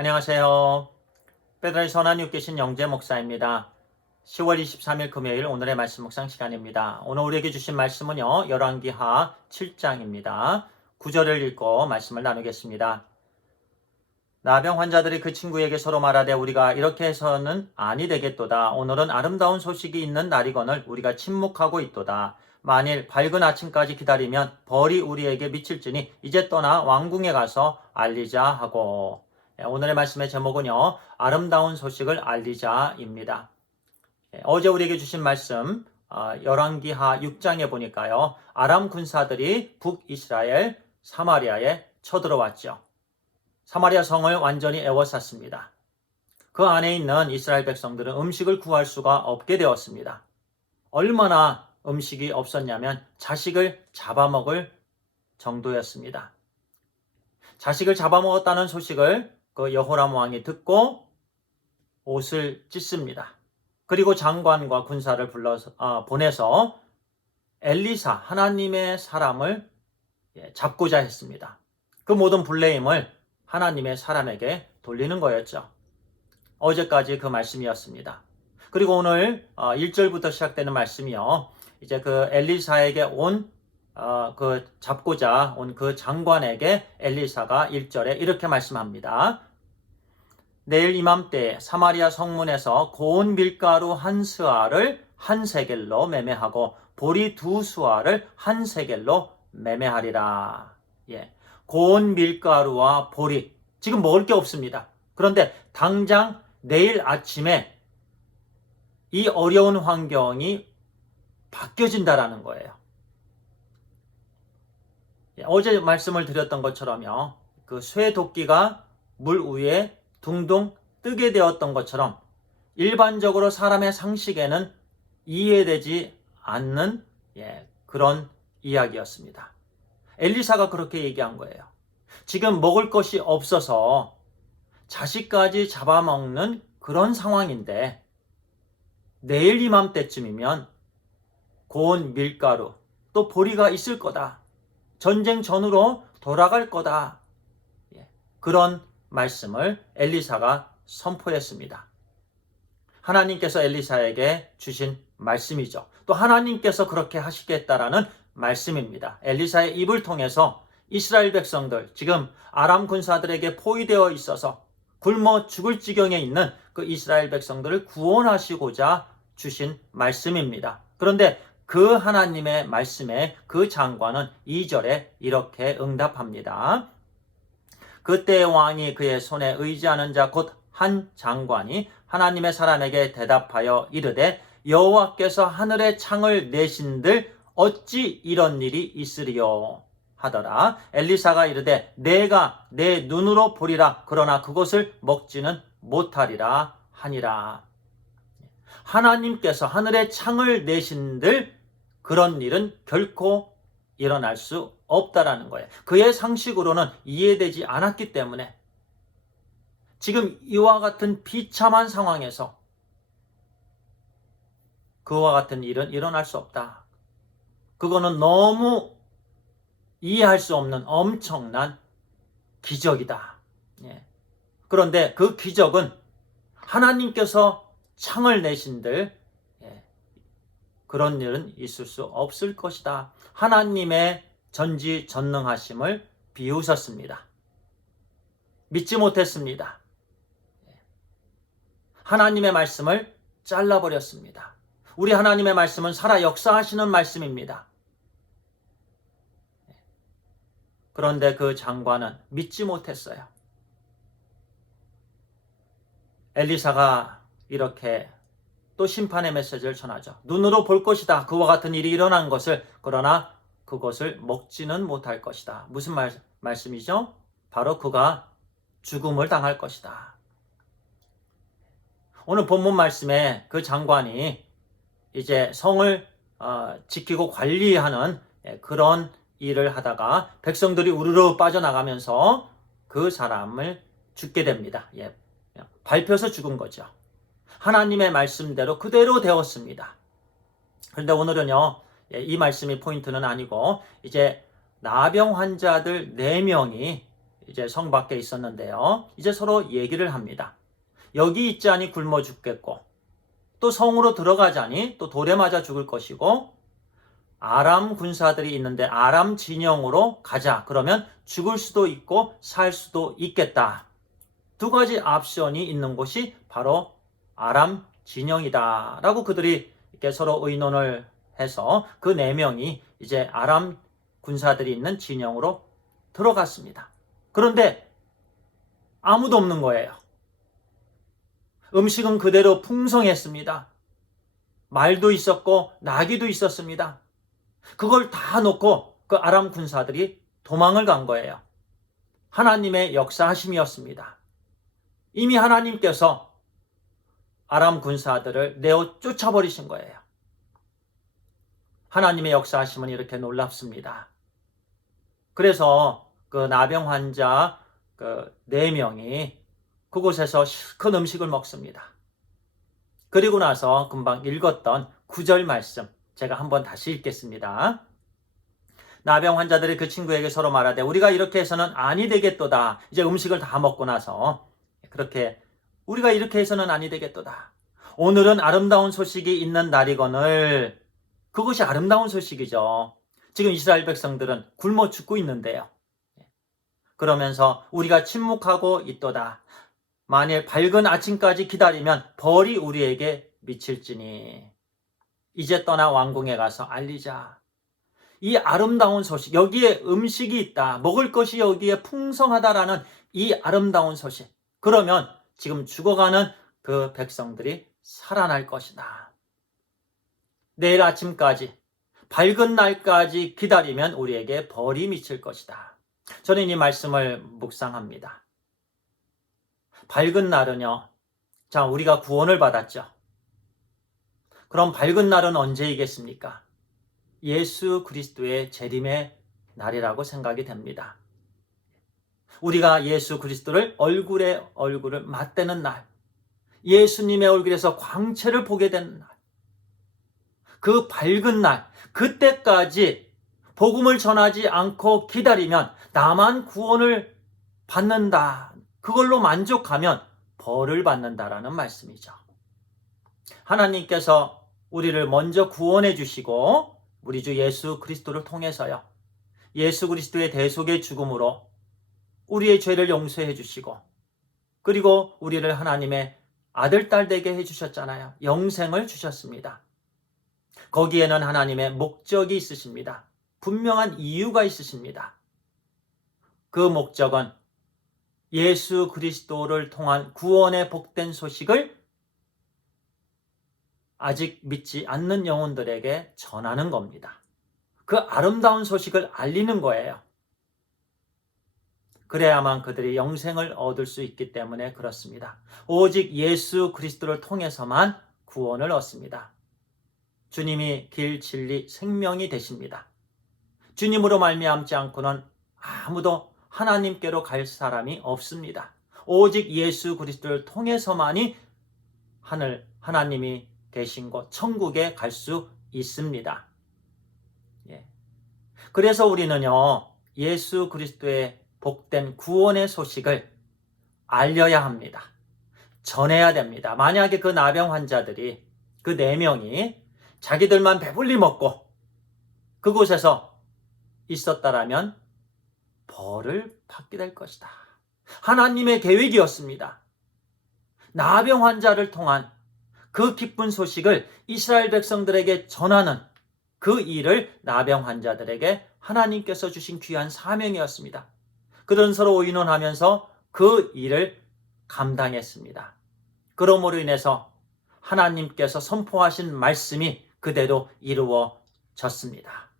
안녕하세요. 베드로의 선한 육계신 영재 목사입니다. 10월 23일 금요일 오늘의 말씀 묵상 시간입니다. 오늘 우리에게 주신 말씀은요. 열왕기하 7장입니다. 9절을 읽고 말씀을 나누겠습니다. 나병 환자들이 그 친구에게 서로 말하되 우리가 이렇게 해서는 아니 되겠도다. 오늘은 아름다운 소식이 있는 날이거늘 우리가 침묵하고 있도다. 만일 밝은 아침까지 기다리면 벌이 우리에게 미칠지니 이제 떠나 왕궁에 가서 알리자 하고. 오늘의 말씀의 제목은요. 아름다운 소식을 알리자입니다. 어제 우리에게 주신 말씀 열왕기하 6장에 보니까요. 아람 군사들이 북이스라엘 사마리아에 쳐들어왔죠. 사마리아 성을 완전히 에워쌌습니다. 그 안에 있는 이스라엘 백성들은 음식을 구할 수가 없게 되었습니다. 얼마나 음식이 없었냐면 자식을 잡아먹을 정도였습니다. 자식을 잡아먹었다는 소식을 그 여호람 왕이 듣고 옷을 찢습니다. 그리고 장관과 군사를 보내서 엘리사 하나님의 사람을 잡고자 했습니다. 그 모든 블레임을 하나님의 사람에게 돌리는 거였죠. 어제까지 그 말씀이었습니다. 그리고 오늘 1절부터 시작되는 말씀이요. 이제 그 엘리사에게 잡고자 온 그 장관에게 엘리사가 1절에 이렇게 말씀합니다. 내일 이맘때 사마리아 성문에서 고운 밀가루 한 스아를 한 세겔로 매매하고 보리 두 수아를 한 세겔로 매매하리라. 고운 밀가루와 보리, 지금 먹을 게 없습니다. 그런데 당장 내일 아침에 이 어려운 환경이 바뀌어진다라는 거예요. 어제 말씀을 드렸던 것처럼요. 그 쇠도끼가 물 위에 둥둥 뜨게 되었던 것처럼 일반적으로 사람의 상식에는 이해되지 않는 그런 이야기였습니다. 엘리사가 그렇게 얘기한 거예요. 지금 먹을 것이 없어서 자식까지 잡아먹는 그런 상황인데 내일 이맘때쯤이면 고운 밀가루 또 보리가 있을 거다. 전쟁 전으로 돌아갈 거다. 그런 말씀을 엘리사가 선포했습니다. 하나님께서 엘리사에게 주신 말씀이죠. 또 하나님께서 그렇게 하시겠다라는 말씀입니다. 엘리사의 입을 통해서 이스라엘 백성들, 지금 아람 군사들에게 포위되어 있어서 굶어 죽을 지경에 있는 그 이스라엘 백성들을 구원하시고자 주신 말씀입니다. 그런데 그 하나님의 말씀에 그 장관은 2절에 이렇게 응답합니다. 그때 왕이 그의 손에 의지하는 자 곧 한 장관이 하나님의 사람에게 대답하여 이르되 여호와께서 하늘의 창을 내신들 어찌 이런 일이 있으리요 하더라. 엘리사가 이르되 내가 내 눈으로 보리라. 그러나 그것을 먹지는 못하리라 하니라. 하나님께서 하늘의 창을 내신들 그런 일은 결코 일어날 수 없다라는 거예요. 그의 상식으로는 이해되지 않았기 때문에 지금 이와 같은 비참한 상황에서 그와 같은 일은 일어날 수 없다. 그거는 너무 이해할 수 없는 엄청난 기적이다. 그런데 그 기적은 하나님께서 창을 내신들 그런 일은 있을 수 없을 것이다. 하나님의 전지전능하심을 비웃었습니다. 믿지 못했습니다. 하나님의 말씀을 잘라버렸습니다. 우리 하나님의 말씀은 살아 역사하시는 말씀입니다. 그런데 그 장관은 믿지 못했어요. 엘리사가 이렇게 또 심판의 메시지를 전하죠. 눈으로 볼 것이다. 그와 같은 일이 일어난 것을. 그러나 그것을 먹지는 못할 것이다. 무슨 말씀이죠? 바로 그가 죽음을 당할 것이다. 오늘 본문 말씀에 그 장관이 이제 성을 지키고 관리하는 그런 일을 하다가 백성들이 우르르 빠져나가면서 그 사람을 죽게 됩니다. 밟혀서 죽은 거죠. 하나님의 말씀대로 그대로 되었습니다. 그런데 오늘은요, 이 말씀이 포인트는 아니고 이제 나병 환자들 4명이 이제 성 밖에 있었는데요. 이제 서로 얘기를 합니다. 여기 있자니 굶어 죽겠고 또 성으로 들어가자니 또 돌에 맞아 죽을 것이고 아람 군사들이 있는데 아람 진영으로 가자. 그러면 죽을 수도 있고 살 수도 있겠다. 두 가지 옵션이 있는 곳이 바로 아람 진영이다. 라고 그들이 이렇게 서로 의논을 해서 그 네 명이 이제 아람 군사들이 있는 진영으로 들어갔습니다. 그런데 아무도 없는 거예요. 음식은 그대로 풍성했습니다. 말도 있었고 나귀도 있었습니다. 그걸 다 놓고 그 아람 군사들이 도망을 간 거예요. 하나님의 역사하심이었습니다. 이미 하나님께서 아람 군사들을 내어 쫓아버리신 거예요. 하나님의 역사하심은 이렇게 놀랍습니다. 그래서 그 나병 환자 그 4명이 그곳에서 실컷 음식을 먹습니다. 그리고 나서 금방 읽었던 9절 말씀 제가 한번 다시 읽겠습니다. 나병 환자들이 그 친구에게 서로 말하되 우리가 이렇게 해서는 아니 되겠도다. 이제 음식을 다 먹고 나서 그렇게 우리가 이렇게 해서는 아니 되겠도다. 오늘은 아름다운 소식이 있는 날이거늘. 그것이 아름다운 소식이죠. 지금 이스라엘 백성들은 굶어 죽고 있는데요. 그러면서 우리가 침묵하고 있도다. 만일 밝은 아침까지 기다리면 벌이 우리에게 미칠지니 이제 떠나 왕궁에 가서 알리자. 이 아름다운 소식, 여기에 음식이 있다. 먹을 것이 여기에 풍성하다라는 이 아름다운 소식. 그러면 지금 죽어가는 그 백성들이 살아날 것이다. 내일 아침까지, 밝은 날까지 기다리면 우리에게 벌이 미칠 것이다. 저는 이 말씀을 묵상합니다. 밝은 날은요, 자, 우리가 구원을 받았죠. 그럼 밝은 날은 언제이겠습니까? 예수 그리스도의 재림의 날이라고 생각이 됩니다. 우리가 예수 그리스도를 얼굴에 얼굴을 맞대는 날, 예수님의 얼굴에서 광채를 보게 되는 날, 그 밝은 날, 그때까지 복음을 전하지 않고 기다리면 나만 구원을 받는다. 그걸로 만족하면 벌을 받는다라는 말씀이죠. 하나님께서 우리를 먼저 구원해 주시고 우리 주 예수 그리스도를 통해서요. 예수 그리스도의 대속의 죽음으로 우리의 죄를 용서해 주시고 그리고 우리를 하나님의 아들, 딸 되게 해주셨잖아요. 영생을 주셨습니다. 거기에는 하나님의 목적이 있으십니다. 분명한 이유가 있으십니다. 그 목적은 예수 그리스도를 통한 구원의 복된 소식을 아직 믿지 않는 영혼들에게 전하는 겁니다. 그 아름다운 소식을 알리는 거예요. 그래야만 그들이 영생을 얻을 수 있기 때문에 그렇습니다. 오직 예수 그리스도를 통해서만 구원을 얻습니다. 주님이 길, 진리, 생명이 되십니다. 주님으로 말미암지 않고는 아무도 하나님께로 갈 사람이 없습니다. 오직 예수 그리스도를 통해서만이 하나님이 계신 곳 천국에 갈 수 있습니다. 그래서 우리는요, 예수 그리스도의 복된 구원의 소식을 알려야 합니다. 전해야 됩니다. 만약에 그 나병 환자들이 그 4명이 자기들만 배불리 먹고 그곳에서 있었다라면 벌을 받게 될 것이다. 하나님의 계획이었습니다. 나병 환자를 통한 그 기쁜 소식을 이스라엘 백성들에게 전하는 그 일을 나병 환자들에게 하나님께서 주신 귀한 사명이었습니다. 그들은 서로 의논하면서 그 일을 감당했습니다. 그러므로 인해서 하나님께서 선포하신 말씀이 그대로 이루어졌습니다.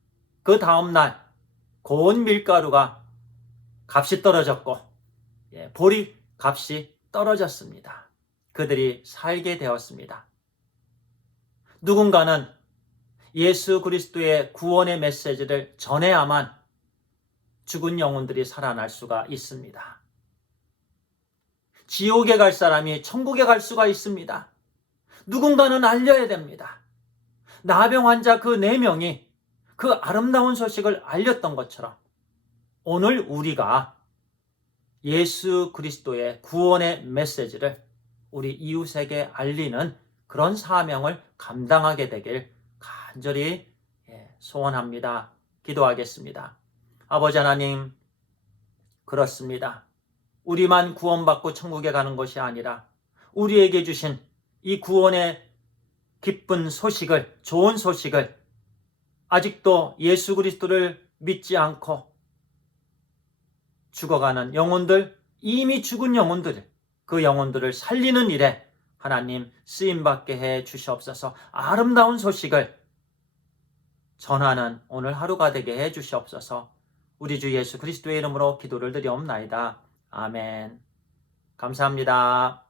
그 다음날 고운 밀가루가 값이 떨어졌고 보리 값이 떨어졌습니다. 그들이 살게 되었습니다. 누군가는 예수 그리스도의 구원의 메시지를 전해야만 죽은 영혼들이 살아날 수가 있습니다. 지옥에 갈 사람이 천국에 갈 수가 있습니다. 누군가는 알려야 됩니다. 나병 환자 그 4명이 그 아름다운 소식을 알렸던 것처럼 오늘 우리가 예수 그리스도의 구원의 메시지를 우리 이웃에게 알리는 그런 사명을 감당하게 되길 간절히 소원합니다. 기도하겠습니다. 아버지 하나님, 그렇습니다. 우리만 구원받고 천국에 가는 것이 아니라 우리에게 주신 이 구원의 기쁜 소식을, 좋은 소식을 아직도 예수 그리스도를 믿지 않고 죽어가는 영혼들, 이미 죽은 영혼들, 그 영혼들을 살리는 일에 하나님 쓰임받게 해 주시옵소서. 아름다운 소식을 전하는 오늘 하루가 되게 해 주시옵소서. 우리 주 예수 그리스도의 이름으로 기도를 드리옵나이다. 아멘. 감사합니다.